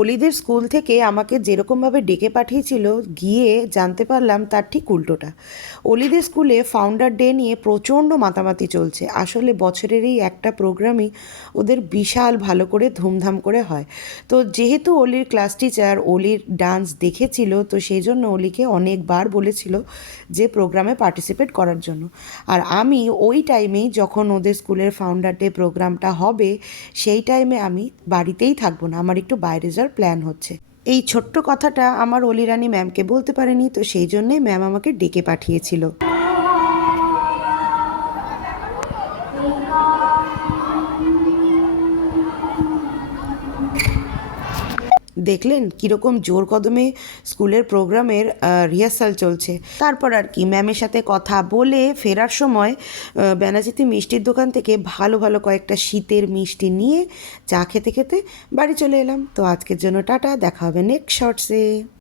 অলিদের স্কুল থেকে আমাকে যেরকমভাবে ডেকে পাঠিয়েছিল, গিয়ে জানতে পারলাম তার ঠিক উল্টোটা। অলিদের স্কুলে ফাউন্ডার ডে নিয়ে প্রচণ্ড মাতামাতি চলছে। আসলে বছরের এই একটা প্রোগ্রামই ওদের বিশাল ভালো করে ধুমধাম করে হয়। তো যেহেতু অলির ক্লাস টিচার অলির ডান্স দেখেছিল, তো সেই জন্য অলিকে অনেকবার বলেছিল যে প্রোগ্রামে পার্টিসিপেট করার জন্য। আর আমি ওই টাইমেই, যখন ওদের স্কুলের ফাউন্ডার ডে প্রোগ্রামটা হবে, সেই টাইমে আমি বাড়িতেই থাকবো না, আমার একটু বাইরে যাওয়ার প্ল্যান হচ্ছে। এই ছোট্ট কথাটা আমার অলিরানী ম্যামকে বলতে পারেনি, তো সেই জন্যেই ম্যাম আমাকে ডেকে পাঠিয়েছিল। দেখলেন কীরকম জোর কদমে স্কুলের প্রোগ্রামের রিহার্সাল চলছে। তারপর আর কি, ম্যামের সাথে কথা বলে ফেরার সময় ব্যানাচিতি মিষ্টির দোকান থেকে ভালো ভালো কয়েকটা শীতের মিষ্টি নিয়ে চা খেতে খেতে বাড়ি চলে এলাম। তো আজকের জন্য টাটা, দেখা হবে নেক্সট শর্টসে।